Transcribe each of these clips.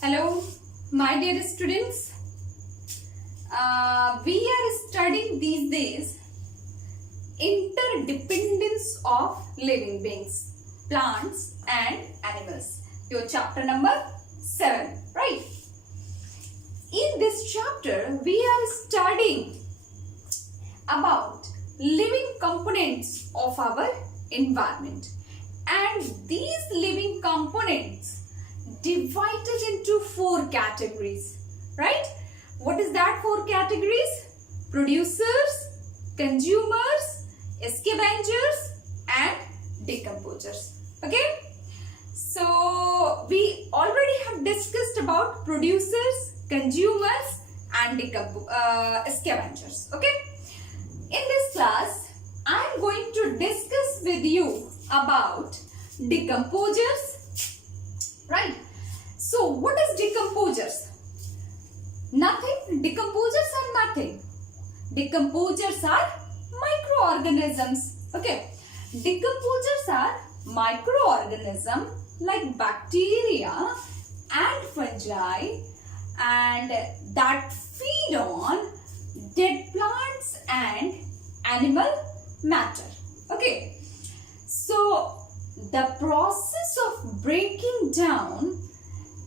Hello, my dear students. We are studying these days interdependence of living beings, plants and animals. Your chapter number 7, right? In this chapter, we are studying about living components of our environment, and these living components divided into 4 categories, right? What is that 4 categories? Producers, consumers, scavengers and decomposers. Okay? So we already have discussed about producers, consumers and scavengers. Okay? In this class, I am going to discuss with you about decomposers, right? So what is decomposers? Nothing. Decomposers are nothing. Decomposers are microorganisms. Okay. Decomposers are microorganisms like bacteria and fungi and that feed on dead plants and animal matter. Okay. So the process of breaking down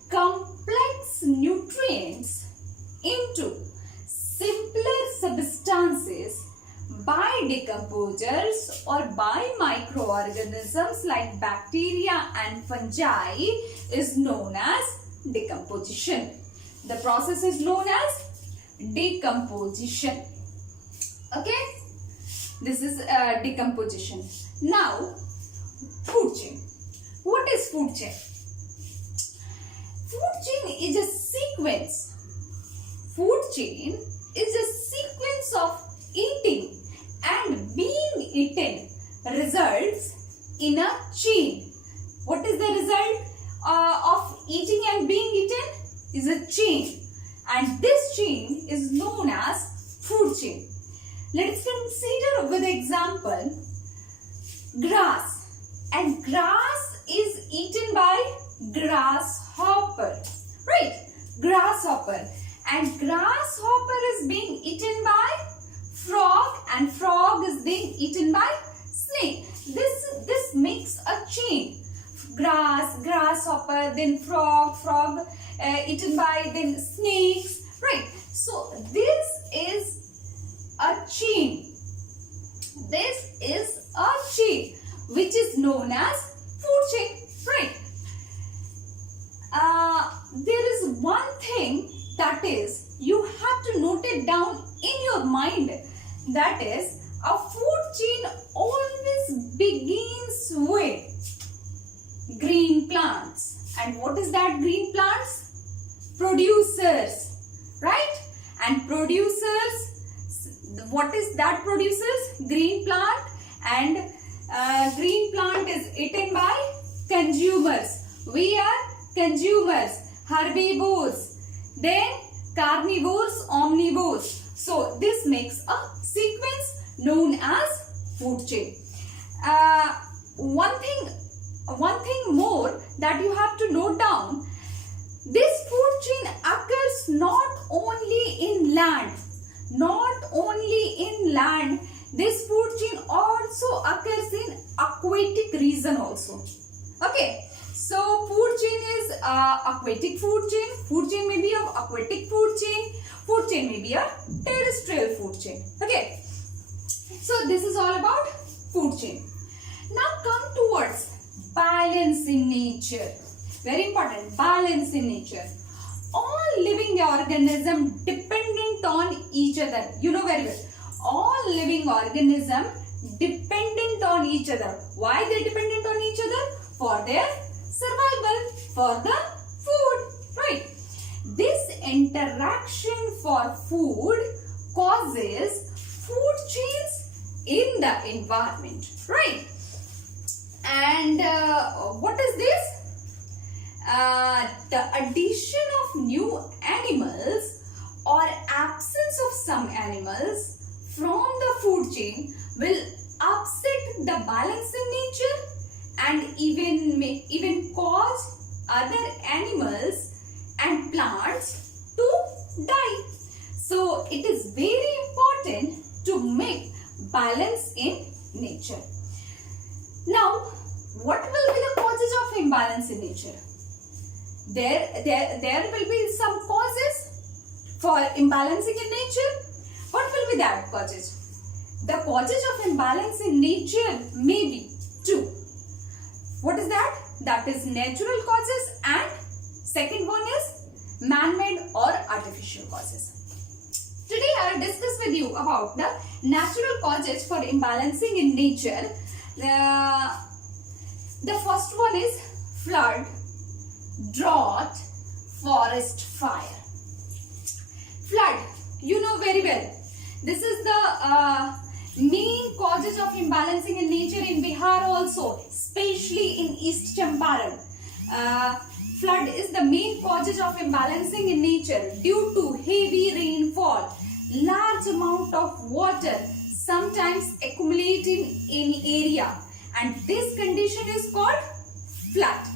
complex nutrients into simpler substances by decomposers or by microorganisms like bacteria and fungi is known as decomposition. The process is known as decomposition. Okay, this is decomposition. Now, food chain. What is food chain? Food chain is a sequence. Food chain is a sequence of eating and being eaten results in a chain. What is the result of eating and being eaten? Is a chain, and this chain is known as food chain. Let's consider with example grass, and grass is eaten by grasshopper, right? Grasshopper, and grasshopper is being eaten by frog, and frog is being eaten by snake. This makes a chain. Grasshopper, then frog, eaten by then snakes, right? So this is a chain. This is a chain which is known as food chain, right? There is one thing that is you have to note it down in your mind, that is a food chain always begins with green plants. And what is that green plants? Producers, right? And producers, what is that producers? Green plant, and green plant is eaten by consumers. We are consumers, herbivores, then carnivores, omnivores. So this makes a sequence known as food chain. One thing more that you have to note down, this food chain occurs not only in land. This food chain also occurs in aquatic region also. Okay, so food chain is aquatic food chain. Food chain may be of aquatic food chain. Food chain may be a terrestrial food chain. Okay, so this is all about food chain. Now come towards balance in nature. Very important, balance in nature. All living organisms dependent on each other. You know very well. All living organisms dependent on each other. Why they dependent on each other? For their survival, for the food, right? This interaction for food causes food chains in the environment, right? And what is this? The addition of new animals or absence of some animals from the food chain will upset the balance in nature and even cause other animals imbalance in nature. There will be some causes for imbalancing in nature. What will be that causes? The causes of imbalance in nature may be two. What is that? That is natural causes, and second one is man-made or artificial causes. Today I will discuss with you about the natural causes for imbalancing in nature. The first one is flood, drought, forest fire. Flood, you know very well. This is the main causes of imbalancing in nature in Bihar also, especially in East Champaran. Flood is the main causes of imbalancing in nature due to heavy rainfall, large amount of water sometimes accumulating in area, and this condition is called flood.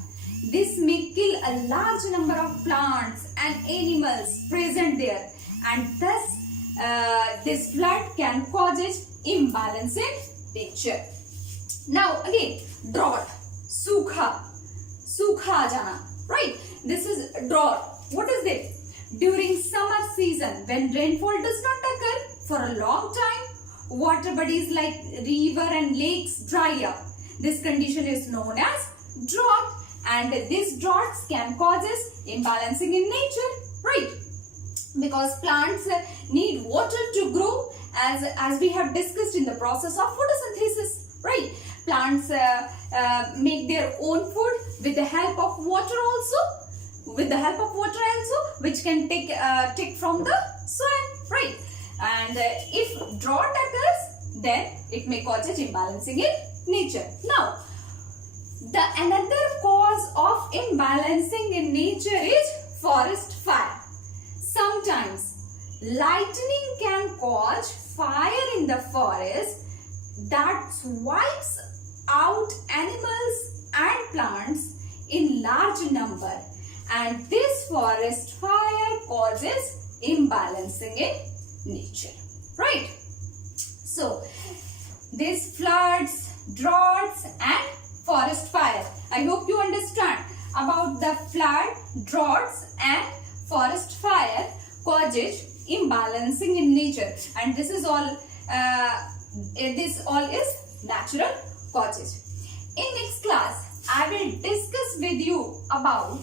This may kill a large number of plants and animals present there, and thus this flood can cause imbalance in nature. Now again, drought, sukha jana, right? This is drought. What is this? During summer season, when rainfall does not occur for a long time, water bodies like river and lakes dry up. This condition is known as drought, and these droughts can cause imbalancing in nature, right? Because plants need water to grow, as we have discussed in the process of photosynthesis, right? Plants make their own food with the help of water also, which can take from the soil, right? And if drought occurs, then it may cause imbalancing in nature. Now, the another cause of imbalancing in nature is forest fire. Sometimes lightning can cause fire in the forest that wipes out animals and plants in large number, and this forest fire causes imbalancing in nature, right? So these floods, droughts and forest fire. I hope you understand about the flood, droughts and forest fire causes imbalancing in nature, and this all is natural causes. In next class, I will discuss with you about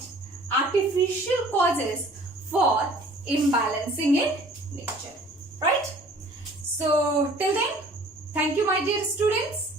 artificial causes for imbalancing in nature, right? So till then, thank you my dear students.